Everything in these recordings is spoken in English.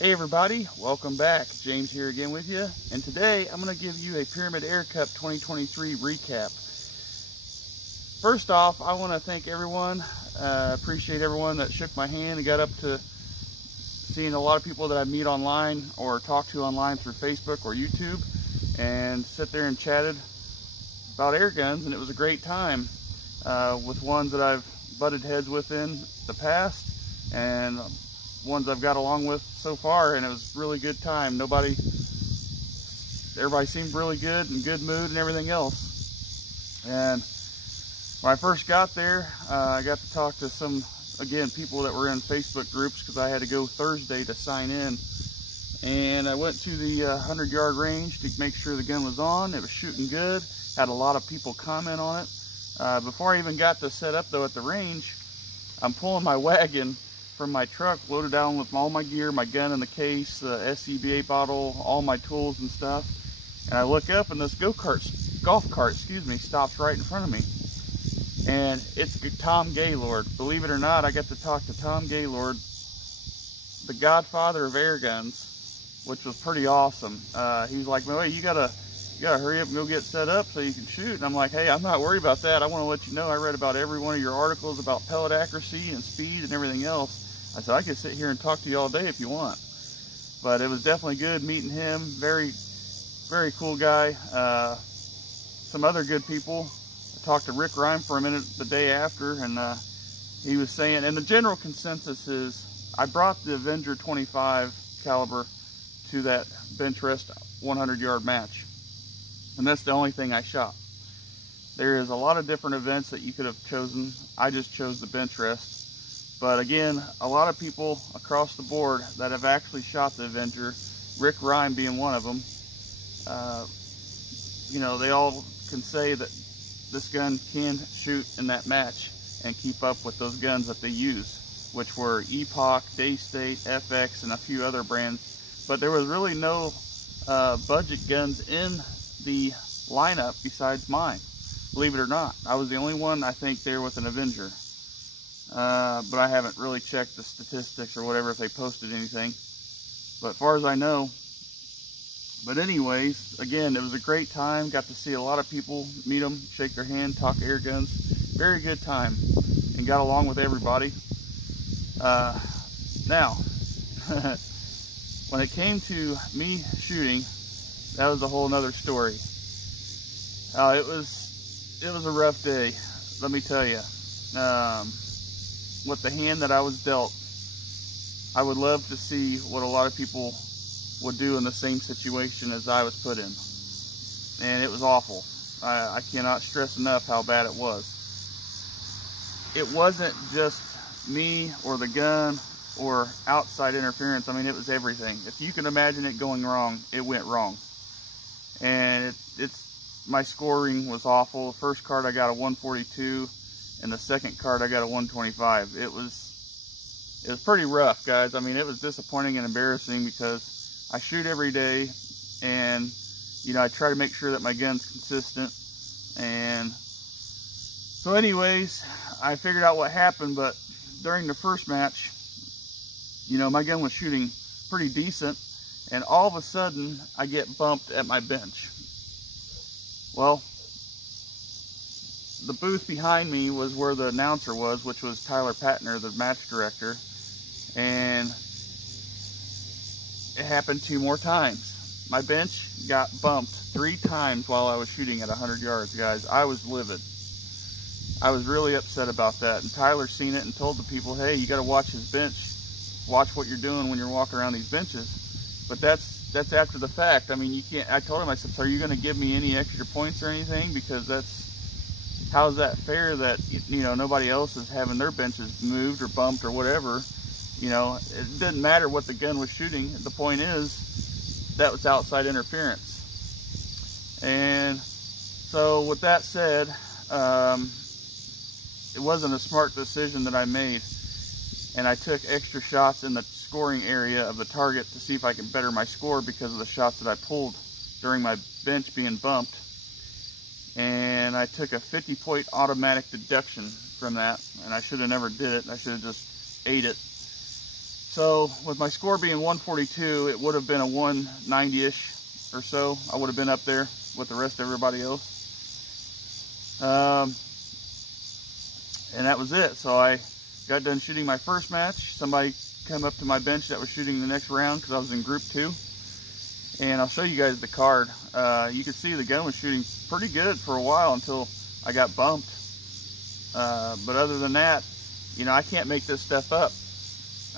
Hey everybody, welcome back. James here again with you, and today I'm going to give you a Pyrimidair Cup 2023 recap. First off, I want to thank everyone, appreciate everyone that shook my hand and got up to seeing a lot of people that I meet online or talk to online through Facebook or YouTube, and sit there and chatted about air guns, and it was a great time with ones that I've butted heads with in the past and ones I've got along with so far, and it was a really good time. Everybody seemed really good, in good mood and everything else. And when I first got there, I got to talk to some, again, people that were in Facebook groups, because I had to go Thursday to sign in. And I went to the 100-yard range to make sure the gun was on. It was shooting good. Had a lot of people comment on it. Before I even got to set up though at the range, I'm pulling my wagon from my truck, loaded down with all my gear, my gun in the case, the SCBA bottle, all my tools and stuff. And I look up, and this golf cart, stops right in front of me. And it's Tom Gaylord. Believe it or not, I got to talk to Tom Gaylord, the godfather of air guns, which was pretty awesome. He's like, "Well, you gotta hurry up and go get set up so you can shoot." And I'm like, "Hey, I'm not worried about that. I want to let you know I read about every one of your articles about pellet accuracy and speed and everything else." I said, "I could sit here and talk to you all day if you want." But it was definitely good meeting him. Very, very cool guy. Some other good people. I talked to Rick Rhyme for a minute the day after, and he was saying, and the general consensus is, I brought the Avenger 25 caliber to that bench rest 100-yard match. And that's the only thing I shot. There is a lot of different events that you could have chosen. I just chose the bench rest. But again, a lot of people across the board that have actually shot the Avenger, Rick Rhyme being one of them, you know, they all can say that this gun can shoot in that match and keep up with those guns that they use, which were Epoch, Daystate, FX, and a few other brands. But there was really no budget guns in the lineup besides mine. Believe it or not, I was the only one, I think, there with an Avenger. But I haven't really checked the statistics or whatever if they posted anything. But as far as I know. But anyways, again, it was a great time. Got to see a lot of people, meet them, shake their hand, talk air guns. Very good time, and got along with everybody. Now, when it came to me shooting, that was a whole nother story. It was a rough day, let me tell you. With the hand that I was dealt, I would love to see what a lot of people would do in the same situation as I was put in. And it was awful. I cannot stress enough how bad it was. It wasn't just me or the gun or outside interference. I mean, it was everything. If you can imagine it going wrong, it went wrong. And my scoring was awful. The first card I got a 142, and the second card I got a 125. It was pretty rough, guys. I mean, it was disappointing and embarrassing because I shoot every day, and you know, I try to make sure that my gun's consistent. And so anyways, I figured out what happened. But during the first match, you know, my gun was shooting pretty decent, and all of a sudden I get bumped at my bench. Well, the booth behind me was where the announcer was, which was Tyler Patner, the match director, and it happened 2 more times. My bench got bumped 3 times while I was shooting at 100 yards, guys. I was livid. I was really upset about that, and Tyler seen it and told the people, "Hey, you got to watch his bench. Watch what you're doing when you're walking around these benches." But that's after the fact. I mean, you can't. I told him, I said, "So are you going to give me any extra points or anything? Because how's that fair that, you know, nobody else is having their benches moved or bumped or whatever?" You know, it didn't matter what the gun was shooting. The point is, that was outside interference. And so with that said, it wasn't a smart decision that I made. And I took extra shots in the scoring area of the target to see if I could better my score because of the shots that I pulled during my bench being bumped. And I took a 50-point automatic deduction from that, and I should have never did it. I should have just ate it. So with my score being 142, it would have been a 190-ish or so. I would have been up there with the rest of everybody else. And that was it. So I got done shooting my first match. Somebody came up to my bench that was shooting the next round because I was in group 2. And I'll show you guys the card. You can see the gun was shooting pretty good for a while until I got bumped. But other than that, you know, I can't make this stuff up.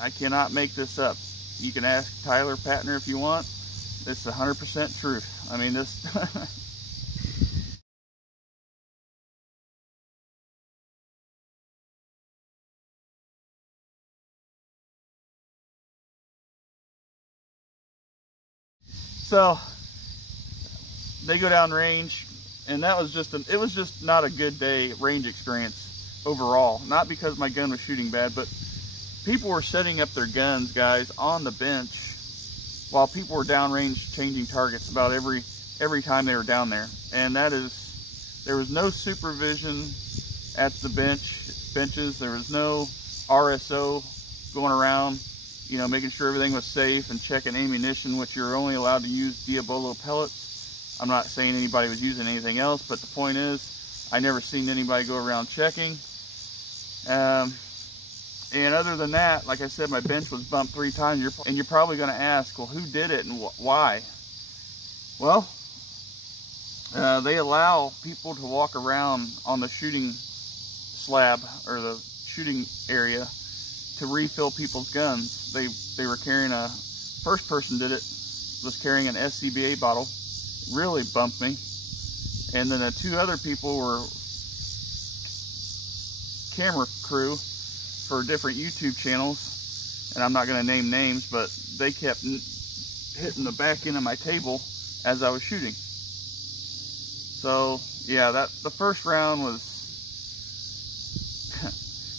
I cannot make this up. You can ask Tyler Patner if you want. It's 100% truth. I mean, this... So they go down range, and that was just it was just not a good day range experience overall. Not because my gun was shooting bad, but people were setting up their guns, guys, on the bench while people were downrange changing targets about every time they were down there. And that is, there was no supervision at the benches. There was no RSO going around, you know, making sure everything was safe and checking ammunition, which you're only allowed to use Diabolo pellets. I'm not saying anybody was using anything else, but the point is, I never seen anybody go around checking. And other than that, like I said, my bench was bumped 3 times. And you're probably going to ask, well, who did it and why? Well, they allow people to walk around on the shooting slab or the shooting area to refill people's guns. They were carrying first person did it, was carrying an SCBA bottle, really bumped me. And then the 2 other people were camera crew for different YouTube channels, and I'm not going to name names, but they kept hitting the back end of my table as I was shooting. So yeah, the first round was,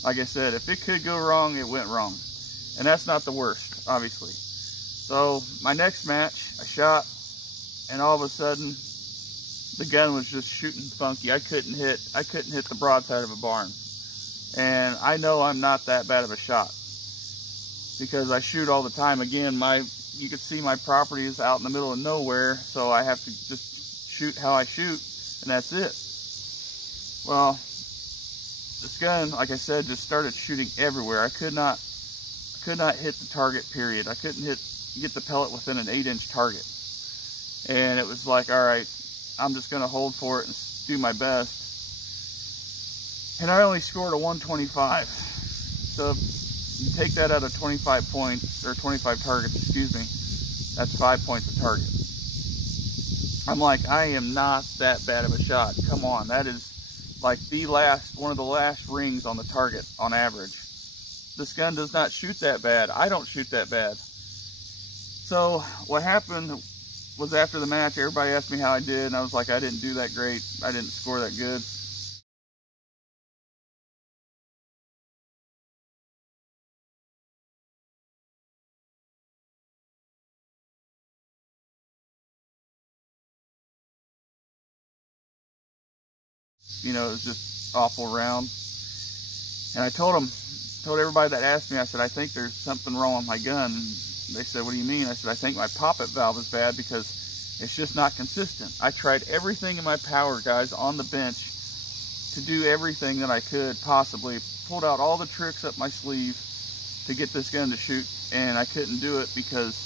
like I said, if it could go wrong, it went wrong. And that's not the worst, obviously. So my next match, I shot, and all of a sudden, the gun was just shooting funky. I couldn't hit the broadside of a barn. And I know I'm not that bad of a shot because I shoot all the time. Again, you can see my property is out in the middle of nowhere, so I have to just shoot how I shoot, and that's it. Well, this gun, like I said, just started shooting everywhere. I could not hit the target, period. I couldn't get the pellet within an 8-inch target. And it was like, all right, I'm just gonna hold for it and do my best. And I only scored a 125. So you take that out of 25 points, or 25 targets, excuse me, that's 5 points a target. I'm like, I am not that bad of a shot. Come on, that is like one of the last rings on the target on average. This gun does not shoot that bad. I don't shoot that bad. So what happened was, after the match, everybody asked me how I did, and I was like, I didn't do that great. I didn't score that good. You know, it was just awful round. And I told everybody that asked me, I said, I think there's something wrong with my gun. And they said, what do you mean? I said, I think my poppet valve is bad because it's just not consistent. I tried everything in my power, guys, on the bench to do everything that I could possibly. Pulled out all the tricks up my sleeve to get this gun to shoot, and I couldn't do it because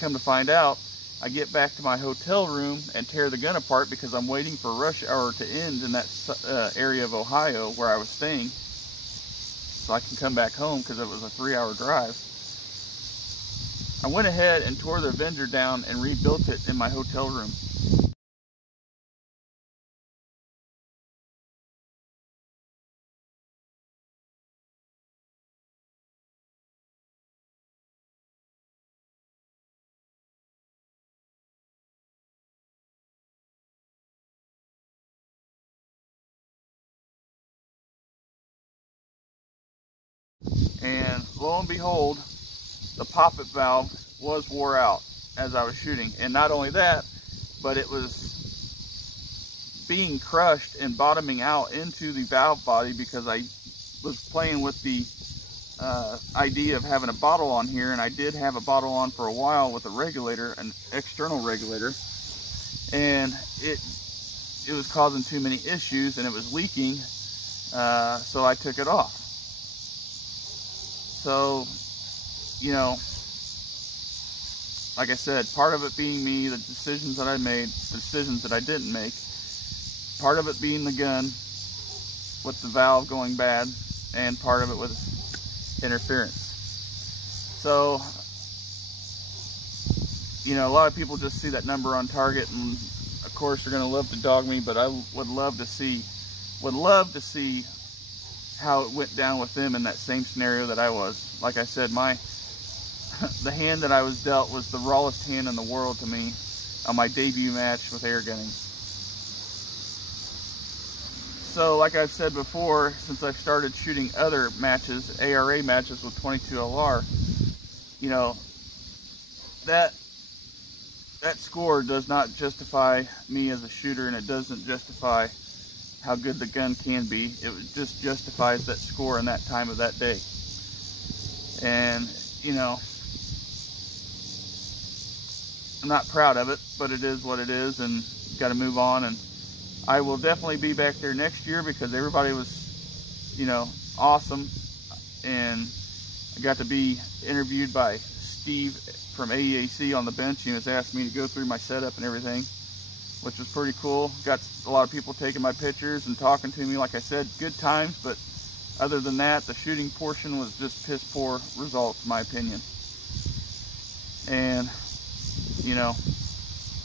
come to find out, I get back to my hotel room and tear the gun apart because I'm waiting for rush hour to end in that area of Ohio where I was staying, so I can come back home because it was a 3-hour drive. I went ahead and tore the Avenger down and rebuilt it in my hotel room. And lo and behold, the poppet valve was wore out as I was shooting. And not only that, but it was being crushed and bottoming out into the valve body because I was playing with the idea of having a bottle on here, and I did have a bottle on for a while with a regulator, an external regulator, and it was causing too many issues and it was leaking, so I took it off. So, you know, like I said, part of it being me, the decisions that I made, the decisions that I didn't make, part of it being the gun with the valve going bad, and part of it was interference. So, you know, a lot of people just see that number on target, and of course they're going to love to dog me, but I would love to see how it went down with them in that same scenario that I was. Like I said, the hand that I was dealt was the rawest hand in the world to me on my debut match with air gunning. So like I've said before, since I've started shooting other matches, ARA matches with 22 LR, you know, that score does not justify me as a shooter, and it doesn't justify how good the gun can be. It just justifies that score in that time of that day. And, you know, I'm not proud of it, but it is what it is, and got to move on. And I will definitely be back there next year because everybody was, you know, awesome. And I got to be interviewed by Steve from AEAC on the bench. He was asking me to go through my setup and everything, which was pretty cool. Got a lot of people taking my pictures and talking to me. Like I said, good times, but other than that, the shooting portion was just piss poor results, in my opinion. And, you know,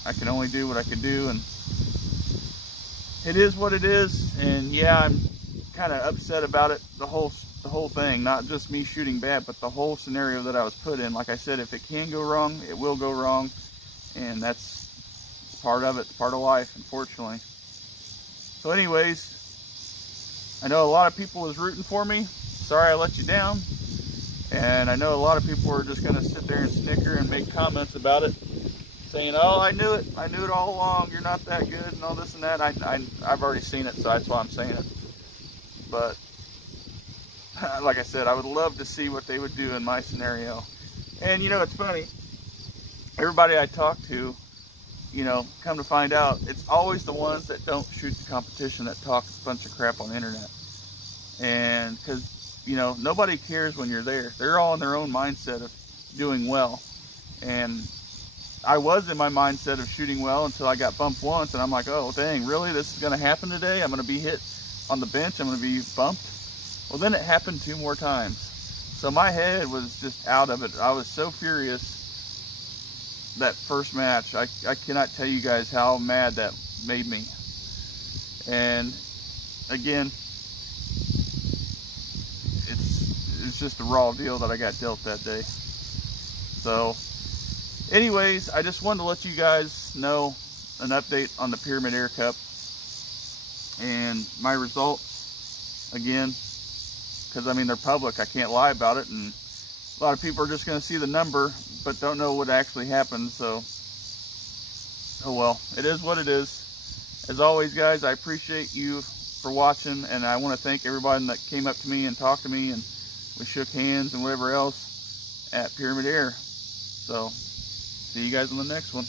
I can only do what I can do, and it is what it is. And yeah, I'm kind of upset about it, the whole thing, not just me shooting bad, but the whole scenario that I was put in. Like I said, if it can go wrong, it will go wrong, and that's part of it. It's part of life, unfortunately. So anyways, I know a lot of people was rooting for me. Sorry I let you down. And I know a lot of people are just going to sit there and snicker and make comments about it, saying, oh, I knew it all along, you're not that good, and all this and that. I've already seen it, so that's why I'm saying it. But like I said, I would love to see what they would do in my scenario. And you know, it's funny, everybody I talk to, you know, come to find out, it's always the ones that don't shoot the competition that talk a bunch of crap on the internet. And because, you know, nobody cares when you're there. They're all in their own mindset of doing well. And I was in my mindset of shooting well until I got bumped once, and I'm like, oh dang, really? This is going to happen today? I'm going to be hit on the bench, I'm going to be bumped? Well, then it happened 2 more times. So my head was just out of it. I was so furious that first match. I cannot tell you guys how mad that made me. And again, it's just a raw deal that I got dealt that day. So anyways, I just wanted to let you guys know an update on the Pyrimidair Cup and my results again, because I mean, they're public. I can't lie about it, and a lot of people are just going to see the number but don't know what actually happened. So oh well, it is what it is. As always, guys, I appreciate you for watching, and I want to thank everybody that came up to me and talked to me, and we shook hands and whatever else at Pyrimidair. So see you guys on the next one.